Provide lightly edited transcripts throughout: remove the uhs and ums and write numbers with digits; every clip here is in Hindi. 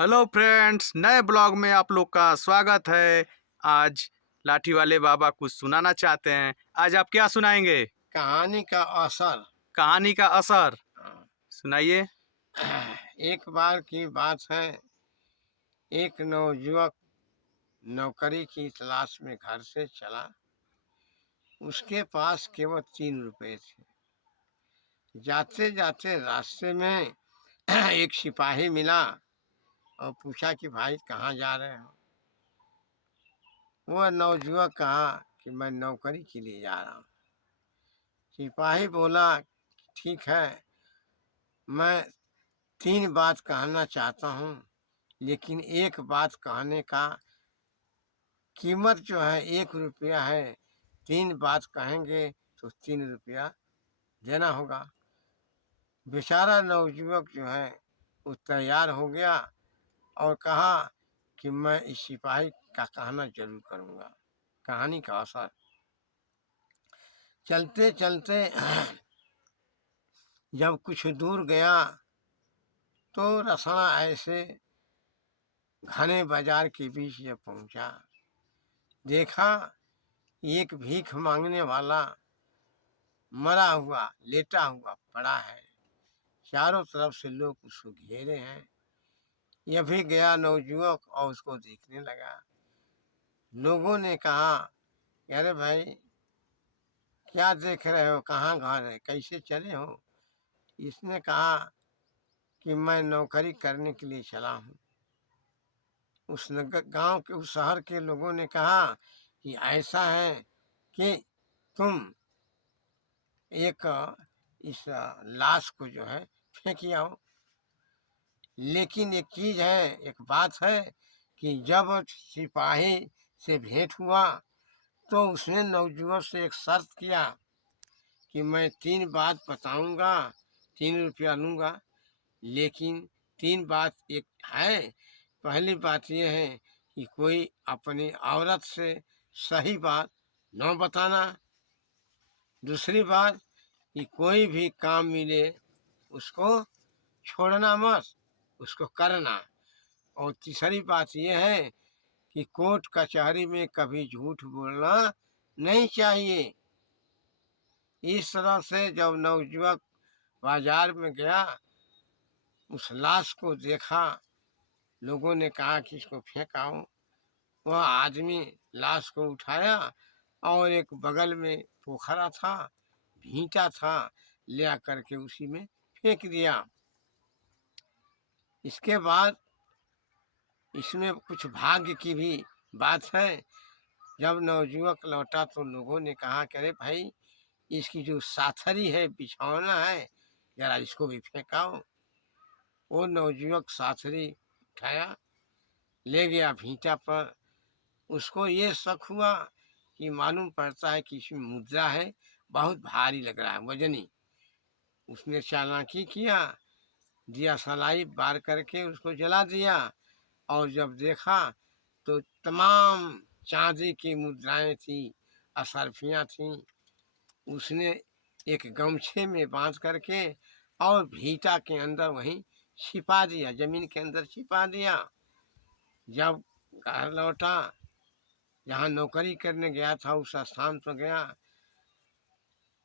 हेलो फ्रेंड्स, नए ब्लॉग में आप लोग का स्वागत है। आज लाठी वाले बाबा कुछ सुनाना चाहते हैं। आज आप क्या सुनाएंगे? कहानी का असर। कहानी का असर सुनाइए। एक बार की बात है। एक नवयुवक नौकरी की तलाश में घर से चला। उसके पास केवल 3 रुपए थे। जाते जाते रास्ते में एक सिपाही मिला और पूछा कि भाई कहाँ जा रहे हो। वह नवयुवक कहा कि मैं नौकरी के लिए जा रहा हूँ। सिपाही बोला ठीक है, मैं 3 बात कहना चाहता हूँ, लेकिन एक बात कहने का कीमत जो है 1 रुपया है। 3 बात कहेंगे तो 3 रुपया देना होगा। बेचारा नवयुवक जो है वो तैयार हो गया और कहा कि मैं इस सिपाही का कहना जरूर करूँगा। कहानी का असर। चलते चलते जब कुछ दूर गया तो रसना ऐसे घने बाजार के बीच जब पहुंचा, देखा एक भीख मांगने वाला मरा हुआ लेटा हुआ पड़ा है। चारों तरफ से लोग उसको घेरे हैं। यह भी गया नवयुवक और उसको देखने लगा। लोगों ने कहा अरे भाई क्या देख रहे हो, कहाँ घर है, कैसे चले हो। इसने कहा कि मैं नौकरी करने के लिए चला हूँ। उस गांव के उस शहर के लोगों ने कहा कि ऐसा है कि तुम एक इस लाश को जो है फेंक आओ। लेकिन एक चीज है, एक बात है कि जब सिपाही से भेंट हुआ तो उसने नवयुवक से एक शर्त किया कि मैं 3 बात बताऊंगा, 3 रुपया लूंगा। लेकिन 3 बात एक है। पहली बात यह है कि कोई अपनी औरत से सही बात न बताना। दूसरी बात कि कोई भी काम मिले उसको छोड़ना मत, उसको करना। और तीसरी बात यह है कि कोर्ट कचहरी में कभी झूठ बोलना नहीं चाहिए। इस तरह से जब नवयुवक बाजार में गया, उस लाश को देखा, लोगों ने कहा कि इसको फेंकाओ। वह आदमी लाश को उठाया और एक बगल में पोखरा था, भींटा था, ले आकर के उसी में फेंक दिया। इसके बाद इसमें कुछ भाग्य की भी बात है। जब नवयुवक लौटा तो लोगों ने कहा कि अरे भाई इसकी जो साथरी है, बिछौना है, जरा इसको भी फेंकाओ। वो नवयुवक साथरी उठाया, ले गया भींटा पर। उसको ये शक हुआ कि मालूम पड़ता है कि इसमें मुद्रा है, बहुत भारी लग रहा है, वजनी। उसने चालाकी किया, दिया सलाई बार करके उसको जला दिया। और जब देखा तो तमाम चांदी की मुद्राएं थी, अशर्फियाँ थीं। उसने एक गमछे में बांध करके और भीटा के अंदर वहीं छिपा दिया, जमीन के अंदर छिपा दिया। जब घर लौटा, जहाँ नौकरी करने गया था उस स्थान पर गया,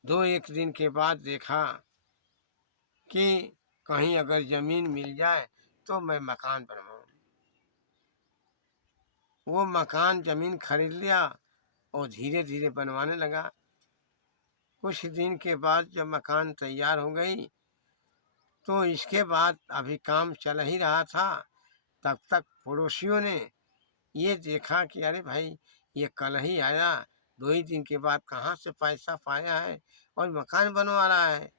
2-1 दिन के बाद देखा कि कहीं अगर जमीन मिल जाए तो मैं मकान बनवाऊं। वो मकान जमीन खरीद लिया और धीरे धीरे बनवाने लगा। कुछ दिन के बाद जब मकान तैयार हो गई तो इसके बाद अभी काम चल ही रहा था, तब तक पड़ोसियों ने ये देखा कि अरे भाई ये कल ही आया, 2 ही दिन के बाद कहाँ से पैसा पाया है और मकान बनवा रहा है।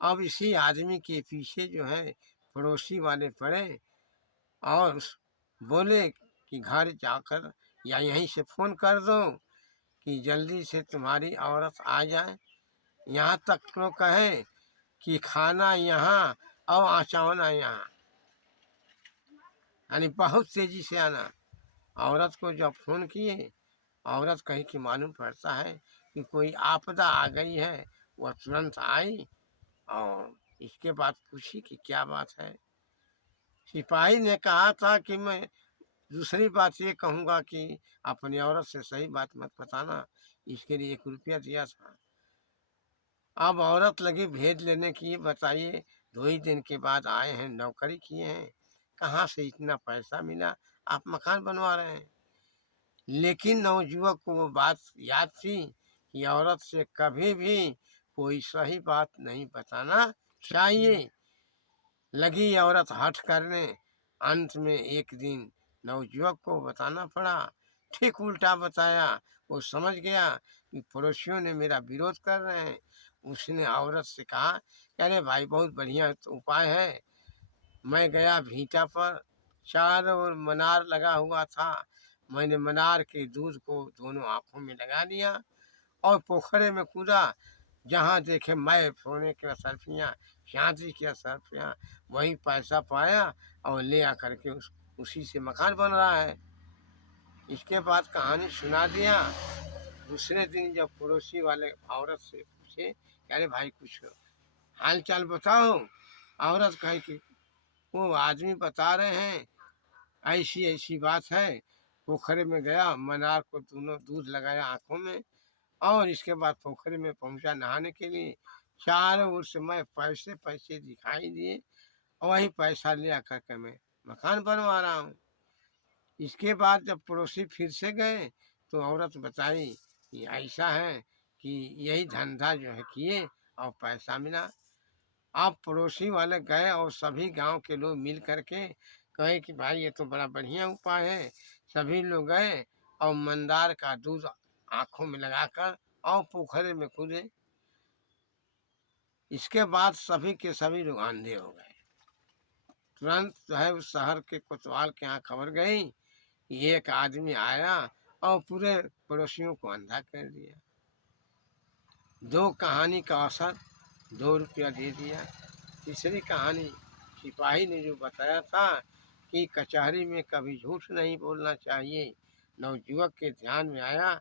अब इसी आदमी के पीछे जो है पड़ोसी वाले पड़े और बोले कि घर जाकर या यहीं से फ़ोन कर दो कि जल्दी से तुम्हारी औरत आ जाए। यहाँ तक तो कहे कि खाना यहाँ और आचावना यहाँ, यानी बहुत तेजी से आना। औरत को जब फ़ोन किए, औरत कही कि मालूम पड़ता है कि कोई आपदा आ गई है। वह तुरंत आई और इसके बाद पूछी कि क्या बात है। सिपाही ने कहा था कि मैं दूसरी बात ये कहूँगा कि अपनी औरत से सही बात मत बताना, इसके लिए 1 रुपया दिया था। अब औरत लगी भेद लेने की, बताइए 2 ही दिन के बाद आए हैं, नौकरी किए हैं, कहाँ से इतना पैसा मिला, आप मकान बनवा रहे हैं। लेकिन नवयुवक को वो बात याद थी कि औरत से कभी भी कोई सही बात नहीं बताना चाहिए। लगी औरत हठ करने, अंत में एक दिन नवयुवक को बताना पड़ा, ठीक उल्टा बताया। वो समझ गया कि पड़ोसियों ने मेरा विरोध कर रहे हैं। उसने औरत से कहा कि अरे भाई बहुत बढ़िया उपाय है। मैं गया भीटा पर, चारों ओर मनार लगा हुआ था। मैंने मनार के दूध को दोनों आंखों में लगा लिया और पोखरे में कूदा। जहाँ देखे मैं सोने की असरफियाँ, चांदी की असरफियाँ, वही पैसा पाया और ले आकर के उसी से मकान बन रहा है। इसके बाद कहानी सुना दिया। दूसरे दिन जब पड़ोसी वाले औरत से पूछे कि अरे भाई कुछ हाल चाल बताओ, औरत कहे कि वो आदमी बता रहे हैं ऐसी ऐसी बात है। पोखरे में गया, मनार को दोनों दूध लगाया आंखों में और इसके बाद पोखरे में पहुंचा नहाने के लिए। चारों ओर से मैं पैसे पैसे दिखाई दिए और वही पैसा ले आकर के मैं मकान बनवा रहा हूँ। इसके बाद जब पड़ोसी फिर से गए तो औरत बताई कि ऐसा है कि यही धंधा जो है किए और पैसा मिला। अब पड़ोसी वाले गए और सभी गांव के लोग मिल करके कहे कि भाई ये तो बड़ा बढ़िया उपाय है। सभी लोग गए और मंदार का दूध आंखों में लगाकर और पोखरे में कूदे। इसके बाद सभी के सभी लोग अंधे हो गए। तुरंत जो है उस शहर के कोतवाल के यहाँ खबर गई कि एक आदमी आया और पूरे पड़ोसियों को अंधा कर दिया। 2 कहानी का असर, 2 रुपया दे दिया। तीसरी कहानी सिपाही ने जो बताया था कि कचहरी में कभी झूठ नहीं बोलना चाहिए। नवयुवक के ध्यान में आया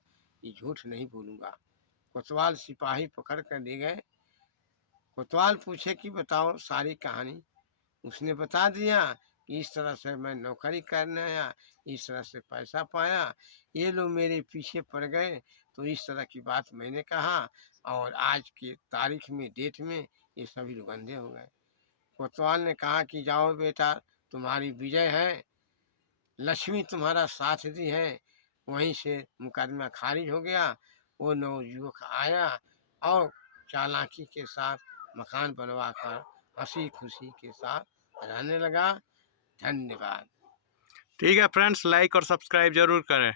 कि झूठ नहीं बोलूँगा। कोतवाल सिपाही पकड़ कर ले गए। कोतवाल पूछे कि बताओ सारी कहानी। उसने बता दिया कि इस तरह से मैं नौकरी करने आया, इस तरह से पैसा पाया, ये लोग मेरे पीछे पड़ गए तो इस तरह की बात मैंने कहा और आज के तारीख में डेट में ये सभी लोग अंधे हो गए। कोतवाल ने कहा कि जाओ बेटा, तुम्हारी विजय है, लक्ष्मी तुम्हारा साथ दी है। वहीं से मुकदमा खारिज हो गया। वो नवयुवक आया और चालाकी के साथ मकान बनवा कर हंसी खुशी के साथ रहने लगा। धन्यवाद। ठीक है फ्रेंड्स, लाइक और सब्सक्राइब जरूर करें।